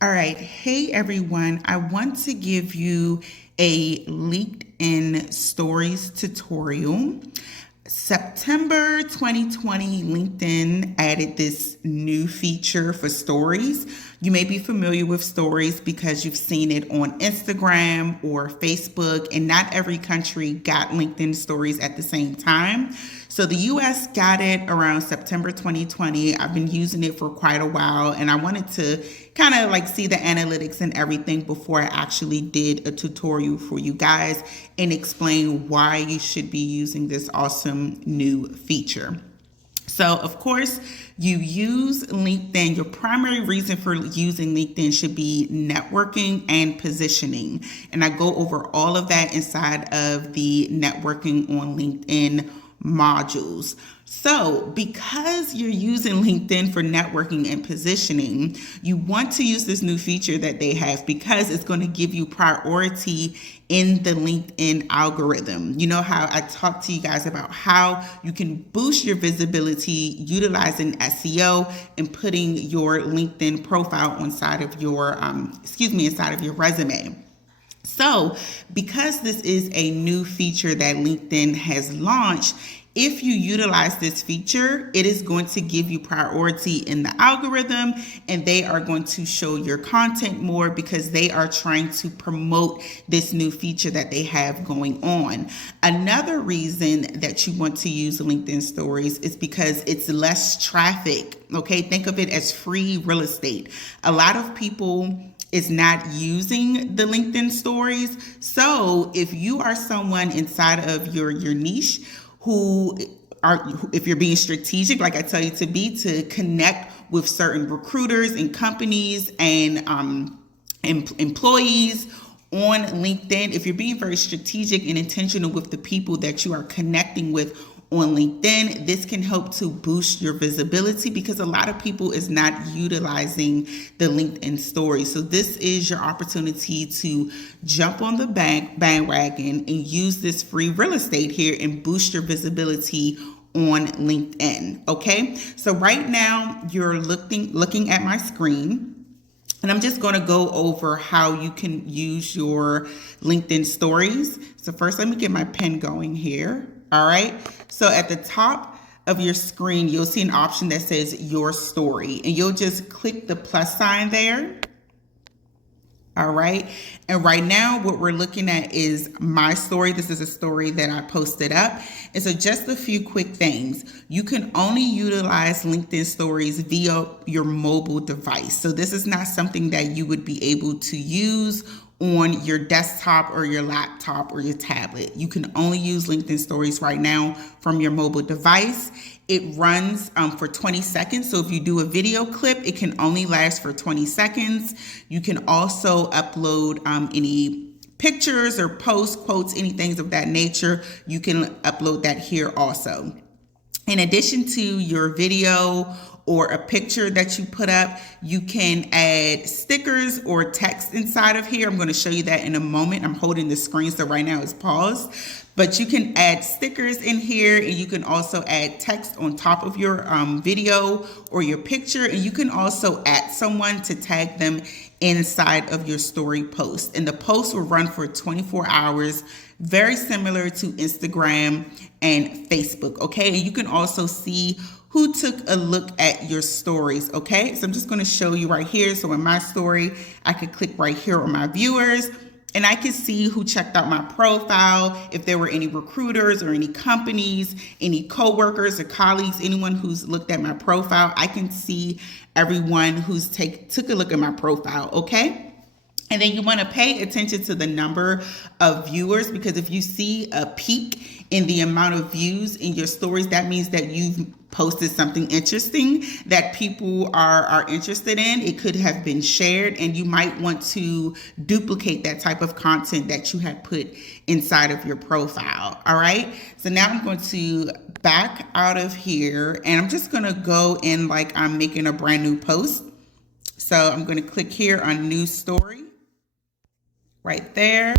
All right. Hey, everyone. I want to give you a LinkedIn stories tutorial. September 2020, LinkedIn added this new feature for stories. You may be familiar with stories because you've seen it on Instagram or Facebook, and not every country got LinkedIn stories at the same time. So the US got it around September 2020. I've been using it for quite a while, and I wanted to kind of like see the analytics and everything before I actually did a tutorial for you guys and explain why you should be using this awesome new feature. So, of course, you use LinkedIn. Your primary reason for using LinkedIn should be networking and positioning. And I go over all of that inside of the networking on LinkedIn modules. So, because you're using LinkedIn for networking and positioning, you want to use this new feature that they have because it's going to give you priority in the LinkedIn algorithm. You know how I talked to you guys about how you can boost your visibility utilizing SEO and putting your LinkedIn profile inside of your inside of your resume. So, because this is a new feature that LinkedIn has launched, if you utilize this feature, it is going to give you priority in the algorithm, and they are going to show your content more because they are trying to promote this new feature that they have going on. Another reason that you want to use LinkedIn stories is because it's less traffic. Okay, think of it as free real estate. A lot of people is not using the LinkedIn stories. So if you are someone inside of your niche if you're being strategic, like I tell you to be, to connect with certain recruiters and companies and employees on LinkedIn, if you're being very strategic and intentional with the people that you are connecting with on LinkedIn, this can help to boost your visibility because a lot of people is not utilizing the LinkedIn story. So this is your opportunity to jump on the bandwagon and use this free real estate here and boost your visibility on LinkedIn. Okay, so right now you're looking at my screen. And I'm just going to go over how you can use your LinkedIn stories. So first, let me get my pen going here. All right. So at the top of your screen, you'll see an option that says your story, and you'll just click the plus sign there. All right. And right now what we're looking at is my story. This is a story that I posted up. And so just a few quick things. You can only utilize LinkedIn stories via your mobile device. So this is not something that you would be able to use on your desktop or your laptop or your tablet. You can only use LinkedIn stories right now from your mobile device. It runs for 20 seconds. So if you do a video clip, it can only last for 20 seconds. You can also upload any pictures or posts, quotes, anything of that nature. You can upload that here also. In addition to your video or a picture that you put up, you can add stickers or text inside of here. I'm going to show you that in a moment. I'm holding the screen, so right now it's paused. But you can add stickers in here, and you can also add text on top of your video or your picture. And you can also add someone to tag them inside of your story post. And the post will run for 24 hours, very similar to Instagram and Facebook. Okay, and you can also see who took a look at your stories. Okay, so I'm just going to show you right here. So in my story, I could click right here on my viewers, and I can see who checked out my profile, if there were any recruiters or any companies, any coworkers or colleagues, anyone who's looked at my profile. I can see everyone who's took a look at my profile. Okay. And then you want to pay attention to the number of viewers, because if you see a peak in the amount of views in your stories, that means that you've posted something interesting that people are interested in. It could have been shared, and you might want to duplicate that type of content that you had put inside of your profile. All right. So now I'm going to back out of here, and I'm just going to go in like I'm making a brand new post. So I'm going to click here on new story right there.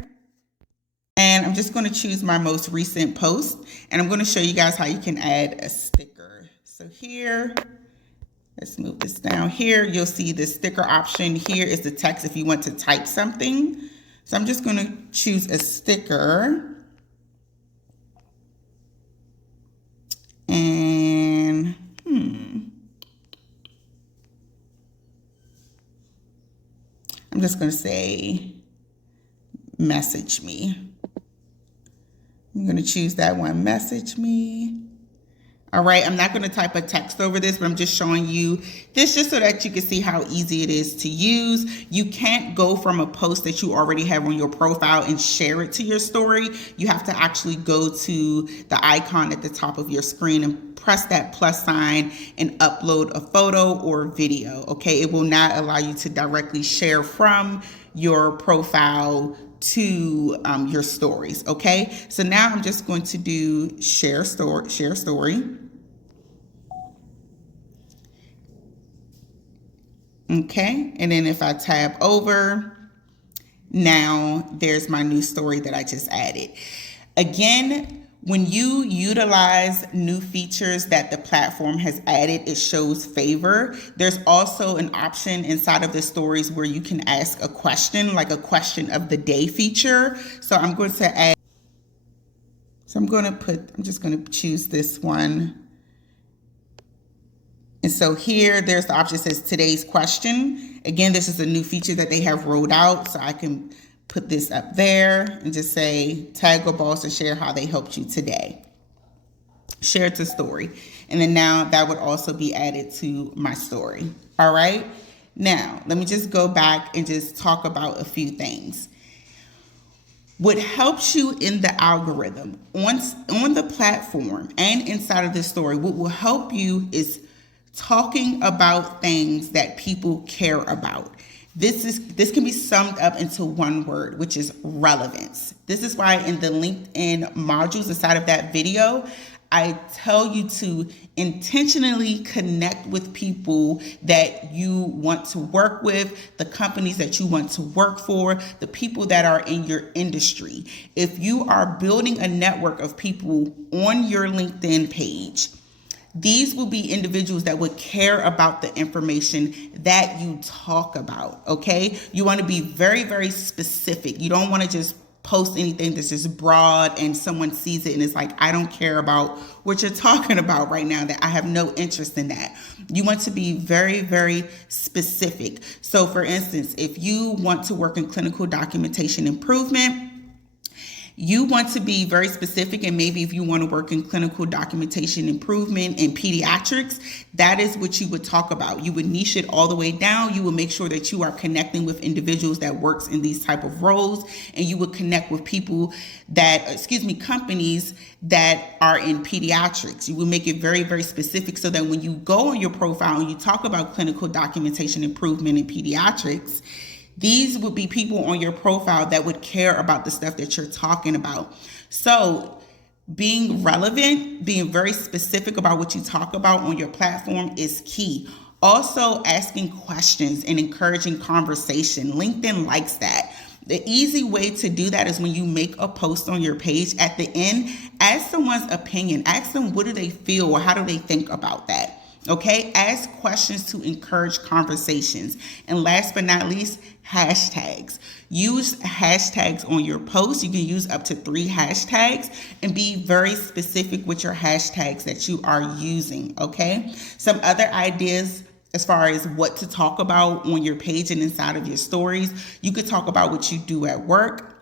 And I'm just going to choose my most recent post, and I'm going to show you guys how you can add a sticker. So here, Let's move this down here. You'll see the sticker option. Here is the text if you want to type something. So I'm just going to choose a sticker. And I'm just going to say, message me. I'm going to choose that one, message me. All right, I'm not going to type a text over this, but I'm just showing you this just so that you can see how easy it is to use. You can't go from a post that you already have on your profile and share it to your story. You have to actually go to the icon at the top of your screen and press that plus sign and upload a photo or video, okay? It will not allow you to directly share from your profile to your stories, okay? So now I'm just going to do share story. Okay, and then if I tab over, now there's my new story that I just added. Again, when you utilize new features that the platform has added, it shows favor. There's also an option inside of the stories where you can ask a question, like a question of the day feature. So I'm going to add, I'm just going to choose this one. And so here, there's the option that says today's question. Again, this is a new feature that they have rolled out. So I can put this up there and just say, tag a boss and share how they helped you today. Share to story. And then now that would also be added to my story. All right. Now, let me just go back and just talk about a few things. What helps you in the algorithm on the platform and inside of the story, what will help you is talking about things that people care about. This can be summed up into one word, which is relevance. This is why in the LinkedIn modules inside of that video, I tell you to intentionally connect with people that you want to work with, the companies that you want to work for, the people that are in your industry. If you are building a network of people on your LinkedIn page, these will be individuals that would care about the information that you talk about, okay? You want to be very, very specific. You don't want to just post anything that's just broad and someone sees it and it's like, I don't care about what you're talking about right now, that I have no interest in that. You want to be very, very specific. So for instance, if you want to work in clinical documentation improvement, you want to be very specific, and maybe if you want to work in clinical documentation improvement in pediatrics, that is what you would talk about. You would niche it all the way down. You would make sure that you are connecting with individuals that works in these type of roles, and you would connect with people that, companies that are in pediatrics. You would make it very, very specific so that when you go on your profile and you talk about clinical documentation improvement in pediatrics, these would be people on your profile that would care about the stuff that you're talking about. So being relevant, being very specific about what you talk about on your platform is key. Also, asking questions and encouraging conversation. LinkedIn likes that. The easy way to do that is when you make a post on your page, at the end, ask someone's opinion. Ask them, what do they feel or how do they think about that? Okay, ask questions to encourage conversations. And last but not least, hashtags. Use hashtags on your posts. You can use up to 3 hashtags and be very specific with your hashtags that you are using. Okay, some other ideas as far as what to talk about on your page and inside of your stories. You could talk about what you do at work.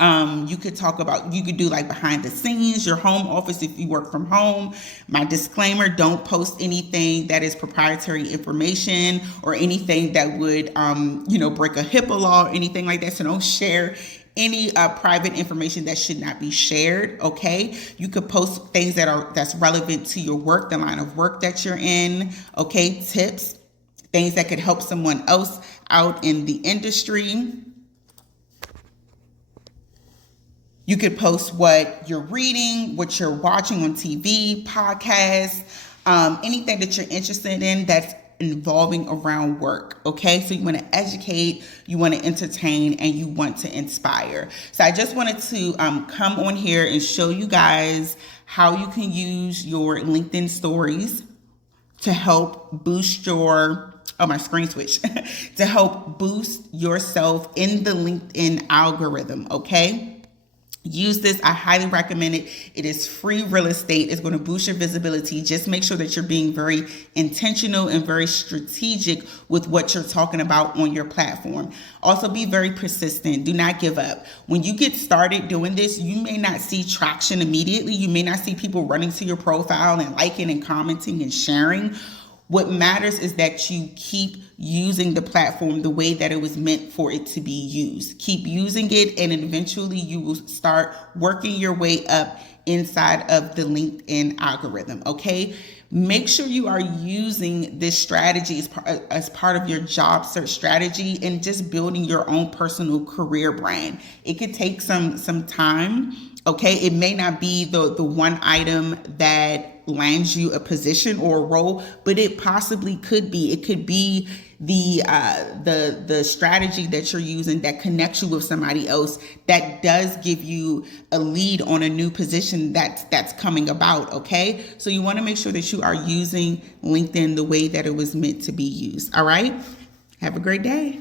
You could do like behind the scenes, your home office if you work from home. My disclaimer, don't post anything that is proprietary information or anything that would, break a HIPAA law or anything like that. So don't share any private information that should not be shared, okay? You could post things that's relevant to your work, the line of work that you're in, okay? Tips, things that could help someone else out in the industry. You could post what you're reading, what you're watching on TV, podcasts, anything that you're interested in that's involving around work, okay? So you want to educate, you want to entertain, and you want to inspire. So I just wanted to come on here and show you guys how you can use your LinkedIn stories to help boost your, oh, my screen switched, to help boost yourself in the LinkedIn algorithm, okay? Use this. I highly recommend it. It is free real estate. It's going to boost your visibility. Just make sure that you're being very intentional and very strategic with what you're talking about on your platform. Also, be very persistent. Do not give up. When you get started doing this, you may not see traction immediately. You may not see people running to your profile and liking and commenting and sharing. What matters is that you keep using the platform the way that it was meant for it to be used. Keep using it, and eventually you will start working your way up inside of the LinkedIn algorithm, okay? Make sure you are using this strategy as part of your job search strategy and just building your own personal career brand. It could take some time, okay? It may not be the one item that lands you a position or a role, but it possibly could be. It could be the strategy that you're using that connects you with somebody else that does give you a lead on a new position that's coming about, okay? So you want to make sure that you are using LinkedIn the way that it was meant to be used, all right? Have a great day.